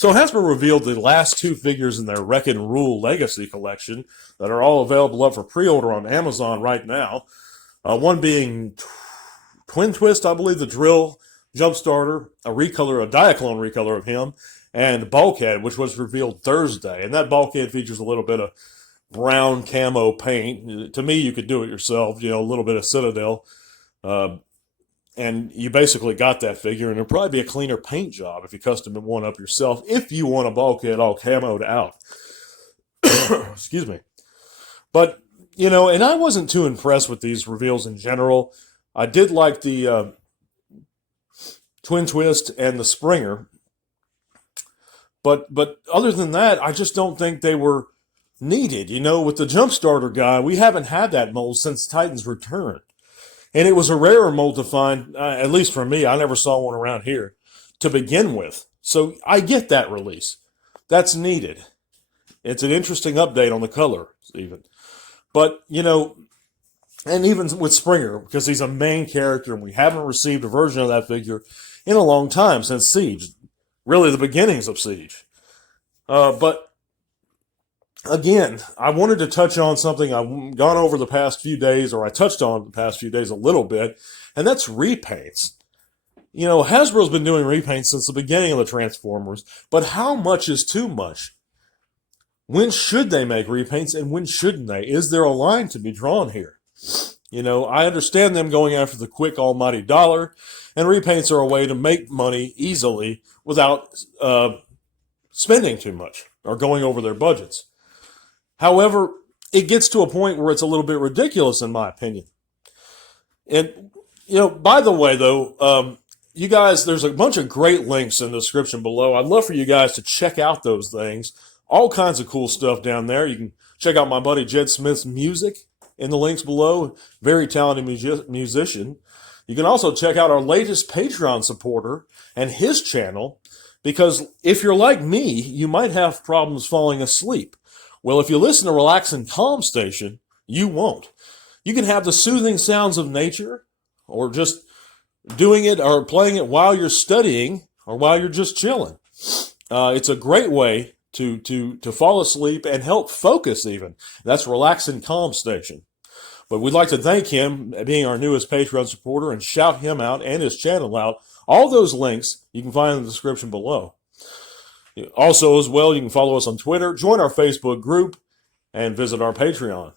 So Hasbro revealed the last two figures in their wreck&rule Legacy collection that are all available up for pre-order on Amazon right now. One being Twin Twist, I believe, the Drill Jumpstarter, a Diaclone recolor of him, and Bulkhead, which was revealed Thursday. And that Bulkhead features a little bit of brown camo paint. To me, you could do it yourself, a little bit of Citadel. And you basically got that figure, and it'll probably be a cleaner paint job if you custom one up yourself, if you want a Bulkhead all camoed out. Excuse me. But, and I wasn't too impressed with these reveals in general. I did like the Twin Twist and the Springer. But other than that, I just don't think they were needed. With the Jumpstarter guy, we haven't had that mold since Titan's return. And it was a rarer mold to find, at least for me. I never saw one around here to begin with. So I get that release. That's needed. It's an interesting update on the color, even. But, and even with Springer, because he's a main character, and we haven't received a version of that figure in a long time, since Siege. Really the beginnings of Siege. But again, I wanted to touch on something I've gone over the past few days, or I touched on the past few days a little bit, and that's repaints. Hasbro's been doing repaints since the beginning of the Transformers, but how much is too much? When should they make repaints, and when shouldn't they? Is there a line to be drawn here? I understand them going after the quick almighty dollar, and repaints are a way to make money easily without spending too much or going over their budgets. However, it gets to a point where it's a little bit ridiculous, in my opinion. And, by the way, though, you guys, there's a bunch of great links in the description below. I'd love for you guys to check out those things. All kinds of cool stuff down there. You can check out my buddy Jed Smith's music in the links below. Very talented musician. You can also check out our latest Patreon supporter and his channel, because if you're like me, you might have problems falling asleep. Well, if you listen to Relax and Calm Station, you won't. You can have the soothing sounds of nature, or just doing it or playing it while you're studying or while you're just chilling. It's a great way to fall asleep and help focus even. That's Relax and Calm Station. But we'd like to thank him being our newest Patreon supporter and shout him out and his channel out. All those links you can find in the description below. Also, as well, you can follow us on Twitter, join our Facebook group, and visit our Patreon.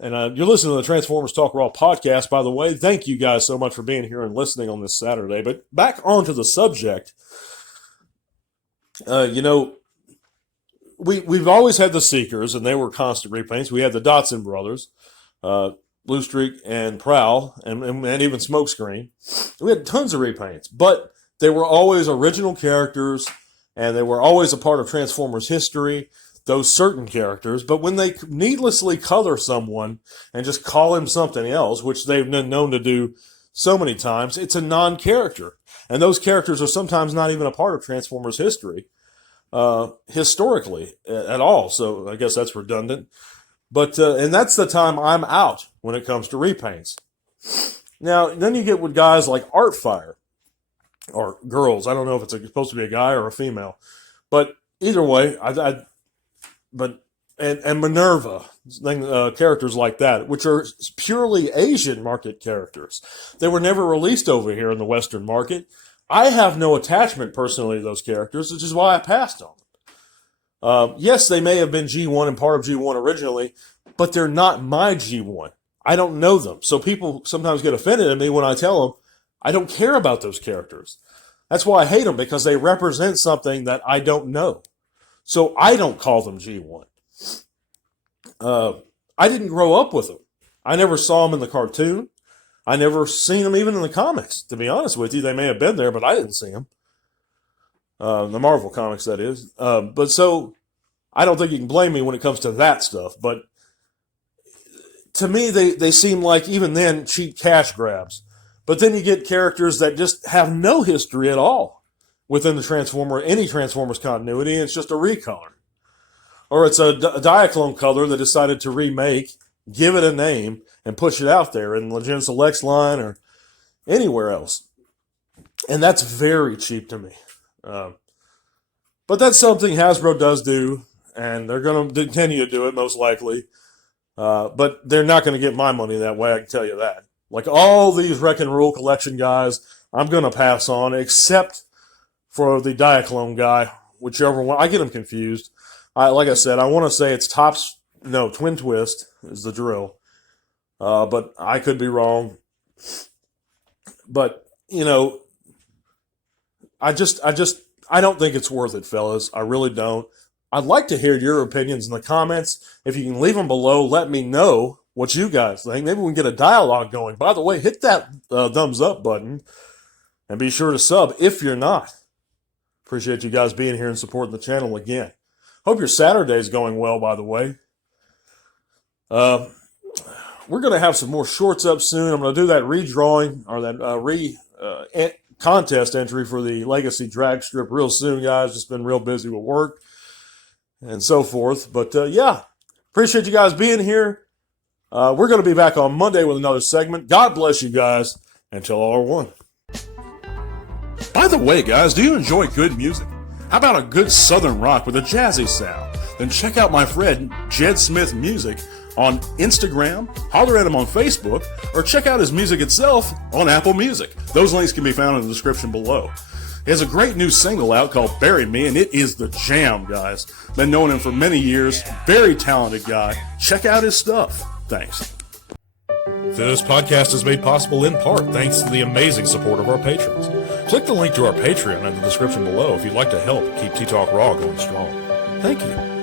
And you're listening to the Transformers Talk Raw podcast, by the way. Thank you guys so much for being here and listening on this Saturday. But back onto the subject. We've always had the Seekers, and they were constant repaints. We had the Dotson brothers, Blue Streak and Prowl, and even Smokescreen. We had tons of repaints, but they were always original characters, and they were always a part of Transformers history, those certain characters. But when they needlessly color someone and just call him something else, which they've been known to do so many times, it's a non-character. And those characters are sometimes not even a part of Transformers history, historically at all. So I guess that's redundant. But and that's the time I'm out when it comes to repaints. Now, then you get with guys like Artfire, or girls. I don't know if it's supposed to be a guy or a female, but either way, and Minerva, characters like that, which are purely Asian market characters. They were never released over here in the Western market. I have no attachment personally to those characters, which is why I passed on them. Yes, they may have been G1 and part of G1 originally, but they're not my G1. I don't know them. So people sometimes get offended at me when I tell them I don't care about those characters. That's why I hate them, because they represent something that I don't know. So I don't call them G1. I didn't grow up with them. I never saw them in the cartoon. I never seen them even in the comics, to be honest with you. They may have been there, but I didn't see them. The Marvel comics, that is. But so I don't think you can blame me when it comes to that stuff. But to me, they seem like, even then, cheap cash grabs. But then you get characters that just have no history at all within the any Transformers continuity, and it's just a recolor. Or it's a Diaclone color that decided to remake, give it a name, and push it out there in Legend Select's line or anywhere else. And that's very cheap to me. But that's something Hasbro does do, and they're going to continue to do it most likely. But they're not going to get my money that way, I can tell you that. Like all these wreck-and-rule collection guys, I'm going to pass on, except for the Diaclone guy, whichever one. I get them confused. Like I said, I want to say it's Twin Twist is the drill. But I could be wrong. But, I don't think it's worth it, fellas. I really don't. I'd like to hear your opinions in the comments. If you can leave them below, let me know what you guys think. Maybe we can get a dialogue going. By the way, hit that thumbs up button and be sure to sub if you're not. Appreciate you guys being here and supporting the channel again. Hope your Saturday's going well, by the way. We're going to have some more shorts up soon. I'm going to do that redrawing or that contest entry for the Legacy drag strip real soon, guys. Just been real busy with work and so forth. But yeah, appreciate you guys being here. We're going to be back on Monday with another segment. God bless you guys. Until all are one. By the way, guys, do you enjoy good music? How about a good southern rock with a jazzy sound? Then check out my friend Jed Smith Music on Instagram, holler at him on Facebook, or check out his music itself on Apple Music. Those links can be found in the description below. He has a great new single out called Bury Me, and it is the jam, guys. Been knowing him for many years. Very talented guy. Check out his stuff. Thanks. This podcast is made possible in part thanks to the amazing support of our patrons. Click the link to our Patreon in the description below if you'd like to help keep Tea Talk Raw going strong. Thank you.